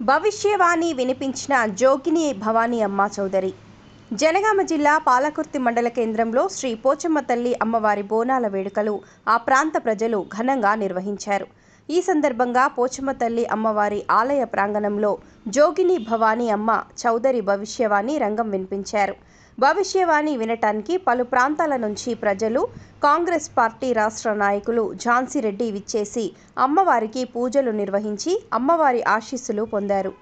భవిష్యవాణి వినిపించిన జోగిని భవానీ అమ్మ చౌదరి. జనగామ జిల్లా పాలకుర్తి మండల కేంద్రంలో శ్రీ పోచమ్మ తల్లి అమ్మవారి బోనాల వేడుకలు ఆ ప్రాంత ప్రజలు ఘనంగా నిర్వహించారు. ఈ సందర్భంగా పోచమ్మ తల్లి అమ్మవారి ఆలయ ప్రాంగణంలో జోగిని భవానీ అమ్మ చౌదరి భవిష్యవాణి రంగం వినిపించారు. భవిష్యవాణి వినటానికి పలు ప్రాంతాల నుంచి ప్రజలు కాంగ్రెస్ పార్టీ రాష్ట్ర నాయకులు ఝాన్సీ రెడ్డి విచ్చేసి అమ్మవారికి పూజలు నిర్వహించి అమ్మవారి ఆశీస్సులు పొందారు.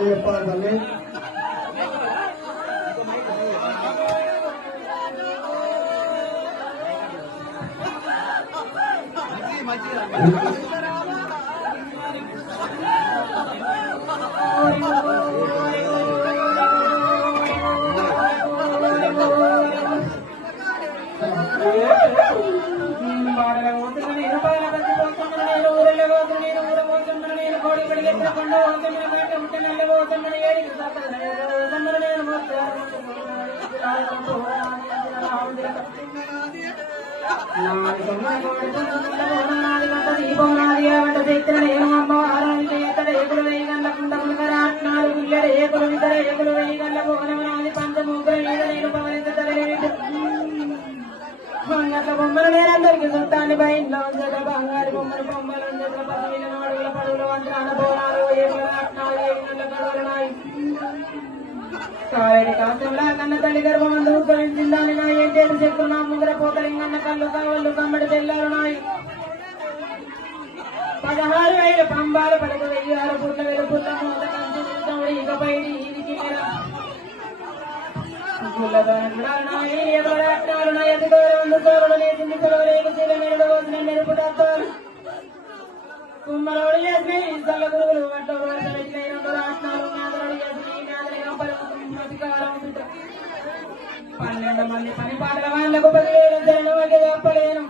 చెప్పాలి తల్లి బొమ్మలు నేనందరికి చుట్టాన్ని బయట బంగారు బొమ్మలు బొమ్మలు పదివేల నాడుగుల పడుగుల కావేరి కాశంలా కన్న తల్లి గర్భమందు ఉద్భవించిందాని నా ఏం చెక్కులు నా ముందర పోతలింగన్న కళ్ళు కావళ్ళు కమ్మడి తెల్లారు నాయి. పదహారు వేల పంబాలు పడక వెయ్యి ఆరు పుట్ల వేల పుట్ల మూత కంచు తమ్ముడు ఇక పైన ఇది కుమ్మరోడు చేసిన ఇద్దరు గురువులు వంట రెండు రాష్ట్రాలు ప్రతికారం పన్నెండు మంది పని పాటల వాళ్ళకు పదివేలు చెప్పలేను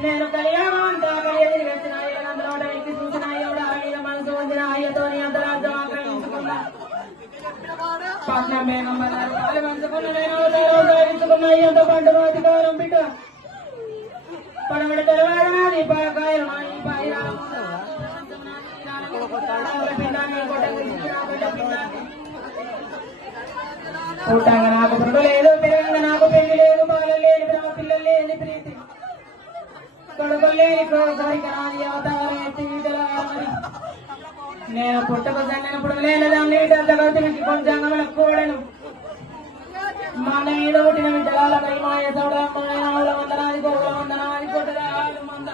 నేను కళ్యాణం అంతా చూసిన మనసు వందిన అయ్యతోని అంతరాజ్యం ఆక్రమించుకున్నా. పట్నం పాలు పంచుకున్న నేను అధికారం బిడ్డ. పడబడి తెలవాడ నాది పాకాయలు పుట్టాక నాకు పుట్టు లేదు పెరగంగా నాకు పెళ్ళి లేదు పాలు లేని బ్రహ్మ పిల్లలు లేని ప్రీతి కొడుకులేని కోరిక నాది అవతారం ఎత్తి నేను పుట్టకు చల్లినప్పుడు లేదని వీటంత గతికి కొంచెం కూడను మన మీద పుట్టిన విట్టలాల పరిమాయ సౌడమ్మాయ వందనాది గోగుల వందనాది కొట్టదాలు మంద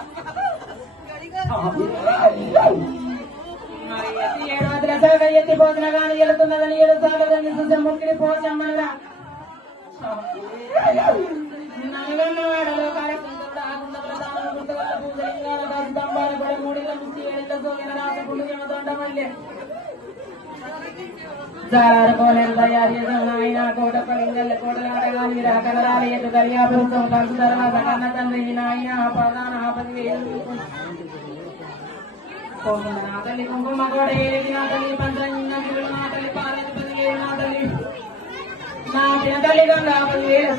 ఏడాది ఎత్తి పోతున్నా కానీ ఎలుతున్నదని ఏడు సాగదని చూసే ముక్కిడి పోచమ్మనరా నల్గొండ వాడలో కార్యక్రమంలో ఆకుండా ప్రధాన పూజలింగాల కాదు దంబాల పడ మూడిల ముక్తి ఏళ్ళ సోగిన రాత పుణ్యమ తోటమల్లె జారార కోలేరు తయారు ఆయన కోట కలింగల్ కోటలాటగాని రాకలరాలి ఎటు దర్యాపురం కలిసి తర్వాత కన్న తండ్రి నాయన ఆ ప్రధాన ఆపది వేలు. కుంకుమ నా తల్లి కుంకుమ కూడా ఏది నా తల్లి పంచంగిన్న నా తల్లి పదివేలు నా తల్లి నా గంగా పదివేలు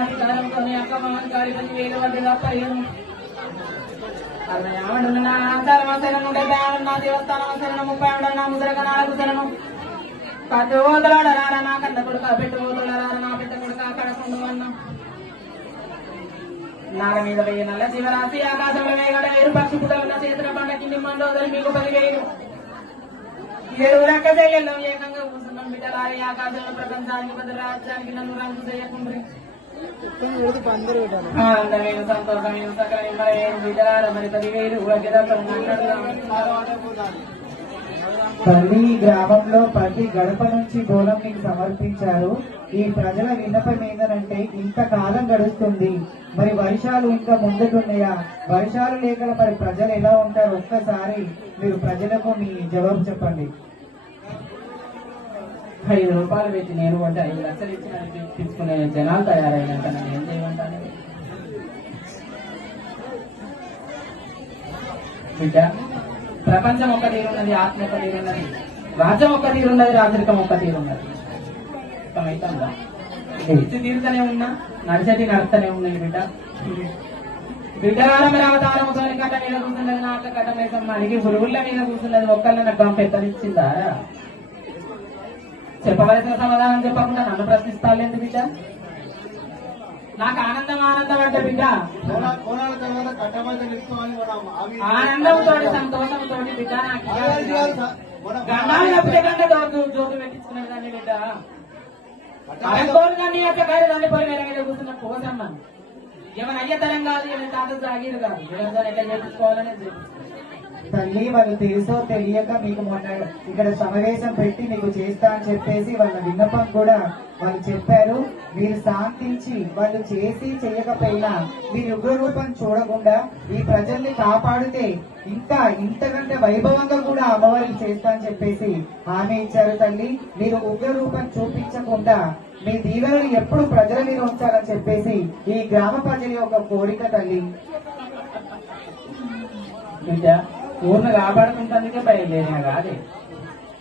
అధికారం కొన్ని అక్క మహంకారి పదివేలు వడ్డీగా పదిహేను అరవై నా డెబ్బై నా దేవస్థానం ముప్పై ఆరు నా నాలుగు శరణం. పది ఓదలాడరారా నా కంద కొడుక పెట్టు ఓదలారా నా పెద్ద కొడుక కడకుండు అన్నం నార మీద వెయ్యి నల్ల శివరాశి ఆకాశంలో వేగడ ఏరు పక్షి పుటల చేతుల పండ కింది మండోదరి మీకు పదివేలు. ఏడు రక్క చెల్లెల్లో ఏకంగా కూర్చున్నాం బిడ్డలారి ఆకాశంలో ప్రపంచానికి బదులు రాజ్యానికి నన్ను రంగు చేయకుండ్రి. ఆనందమైన సంతోషమైన ఏడు బిడ్డలార మరి పదివేలు. అగ్గిదత్తం తల్లి ఈ గ్రామంలో ప్రతి గడప నుంచి గోళం మీకు సమర్పించారు. ఈ ప్రజల విన్నపం ఏంటంటే ఇంతకాలం గడుస్తుంది. మరి వర్షాలు ఇంకా ముందుకున్నాయా? వర్షాలు లేక మరి ప్రజలు ఎలా ఉంటారు? ఒక్కసారి మీరు ప్రజలకు మీ జవాబు చెప్పండి. ఐదు రూపాయలు పెట్టి నేను అంటే ఐదు లక్షలు ఇచ్చిన తీసుకునే జనాలు తయారయ్యాక నేను ఏం చేయమంటాను బిడ్డ ప్రపంచం ఒక తీరున్నది ఆత్మ ఒక తీరున్నది రాజ్యం ఒక తీరున్నది రాజరికం ఒక తీరున్నది. అర్థమవుతుందా ఇచ్చి తీరుతూనే ఉన్నా నడిచేటి నడుస్తూనే ఉన్నది బిడ్డ. బిడ్డగాల మీద అవతారం తోని కట్ట మీద కూర్చున్నది నాక కట్ట మీద మనకి పురుగుళ్ళ మీద కూర్చున్నది ఒక్కళ్ళ నాకు గంప ఎత్తనిచ్చిందా చెప్పవలసిన సమాధానం చెప్పకుండా నన్ను ప్రశ్నిస్తావు ఎందుకు బిడ్డ? నాకు ఆనందం ఆనందం అంటే బిడ్డ. ఆనందంతో సంతోషంతో బిడ్డ నాకు కాదు గండాలు తప్పితే కంటే పెట్టించుకునేది దాన్ని బిడ్డ. అరంకోలు దాన్ని యొక్క గారి దాన్ని పని వేరే మీద కూర్చున్న పోసమ్మ ఏమైనా అయ్య తరం కాదు ఏమైనా తాత జాగీరు కాదు. ఎట్లా చేపించుకోవాలని చేపించుకోవాలి. తల్లి వాళ్ళు తెలుసో తెలియక మీకు మొన్న ఇక్కడ సమావేశం పెట్టి మీకు చేస్తా అని చెప్పేసి వాళ్ళ విన్నపం కూడా వాళ్ళు చెప్పారు. మీరు శాంతించి వాళ్ళు చేసి చేయకపోయినా మీరు ఉగ్రరూపం చూడకుండా ఈ ప్రజల్ని కాపాడితే ఇంకా ఇంతకంటే వైభవంగా కూడా అమ్మవారికి చేస్తా అని చెప్పేసి హామీ ఇచ్చారు తల్లి. మీరు ఉగ్ర రూపం చూపించకుండా మీ దీవెనలు ఎప్పుడు ప్రజల మీద ఉంచాలని చెప్పేసి ఈ గ్రామ ప్రజల యొక్క కోరిక తల్లి. బిడ్డ ఊరిని కాపాడుకుంటందుకే బయలుదేరిన కాదు.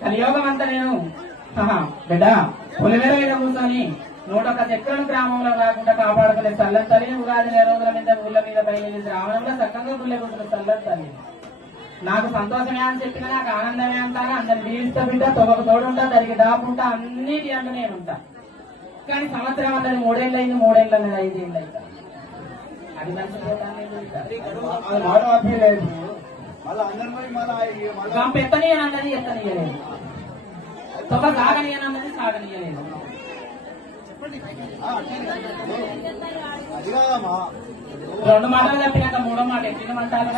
కలియోగం అంతా నేను. ఆహా, బిడ్డ పులిమేర మీద కూర్చొని నూట ఒక చక్రం గ్రామంలో కాకుండా కాపాడుకునే చల్లని తల్లి ఉగాది నెల రోజుల మీద ఊళ్ళ మీద బయలుదేరి రావడంలో చక్కగా గుళ్ళే కూర్చున్న చల్లని తల్లి నాకు సంతోషమే అని చెప్పిన నాకు ఆనందమే అంటారా? అందరు దీవిస్తా బిడ్డ తొగకు తోడుంటా దానికి దాపుంటా అన్నిటి అంటూ నేను ఉంటా. కానీ సంవత్సరం అందరి మూడేళ్ళు అయింది మూడేళ్ళు అనేది ఐదేళ్ళు అయితే అది మంచి మళ్ళా అందరి పోయి మళ్ళా ఈ మళ్ళా గంప ఎత్తనీయనన్నది ఎత్తనీయలేదు తొక్క సాగనీయనన్నది సాగనీయలేదు ఆ, అది కాదమ్మా రెండు మాటలు చెప్పినాక మూడో మాట ఎత్తినమంటారు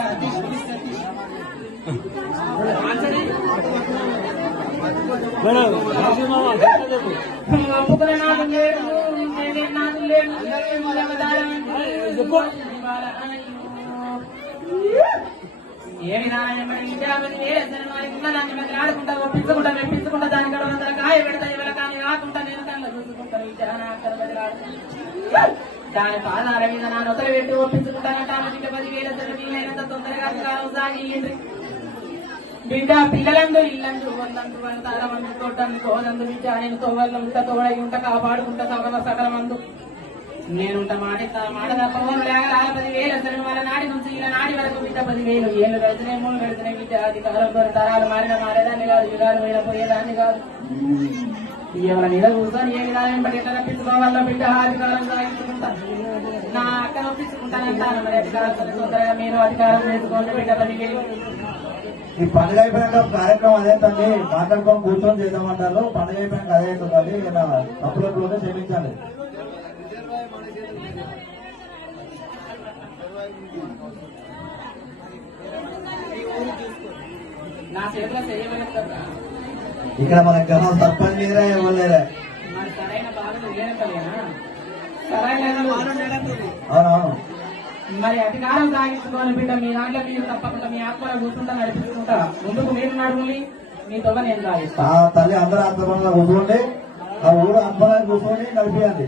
ఒప్పుకునే నాడు లేడు నేనే నాడు లేడు ఏ విధానమైనా ఆడుకుంటా ఒప్పించుకుంటా దాని కూడా వందల కాయ పెడతా ఇవాళ కానీ రాకుండా నేను కళ్ళ చూసుకుంటాను దాని పాదాల మీద నా నొసలు పెట్టి ఒప్పించుకుంటానంట ఆమెకి పదివేల వీలైనంత తొందరగా కాలం సాగి బిడ్డ పిల్లలందు ఇల్లందు వందందు వంతాల మందు తోటందు కోదందు బిడ్డ నేను తోవల్లో ఉంట తోడై ఉంట కాపాడుకుంటా సగల సగలమందు నేనుంట మాట మాట తప్పవను లేక పది వేలు అసలు వాళ్ళ నాటి నుంచి ఇలా నాటి వరకు బిడ్డ పదివేలు. ఏళ్ళు గడిచినాయి మూడు గడిచినాయి బిడ్డ అధికారం కొన్ని తరాలు మారిన మారేదాన్ని కాదు యుగాలు మీద పోయేదాన్ని కాదు. ఎవరి మీద కూర్చొని ఏ విధానం బట్టి ఎట్లా తప్పించుకోవాలో బిడ్డ అధికారం సాగించుకుంటా నా అక్క నొప్పించుకుంటానంటాను మరి అధికారం మీరు అధికారం చేసుకోండి బిడ్డ పదివేలు ఈ పండుగ అయిపోయాక కార్యక్రమం అదే తండ్రి మాట్లాడుకొని కూర్చొని చేద్దామంటారు. పండుగ అయిపోయాక అదే అవుతుంది ఇలా క్షమించాలి ఉంటే క్షమించండి నా చేతిలో చేయలేదు కదా ఇక్కడ మన గ్రామం సర్పంచ్ మీరే సరైన అవునవును. మరి అధికారం సాగించుకోని బిడ్డ మీ దాంట్లో మీరు తప్పకుండా మీ ఆత్మలో కూర్చుంటా నడిపిస్తుంటా ముందుకు మీరు నడుములి మీ తొగ నేను సాగిస్తా. ఆ తల్లి అందరూ ఆత్మబంధంలో కూర్చోండి ఆ ఊరు ఆత్మలో కూర్చొని నడిపియండి.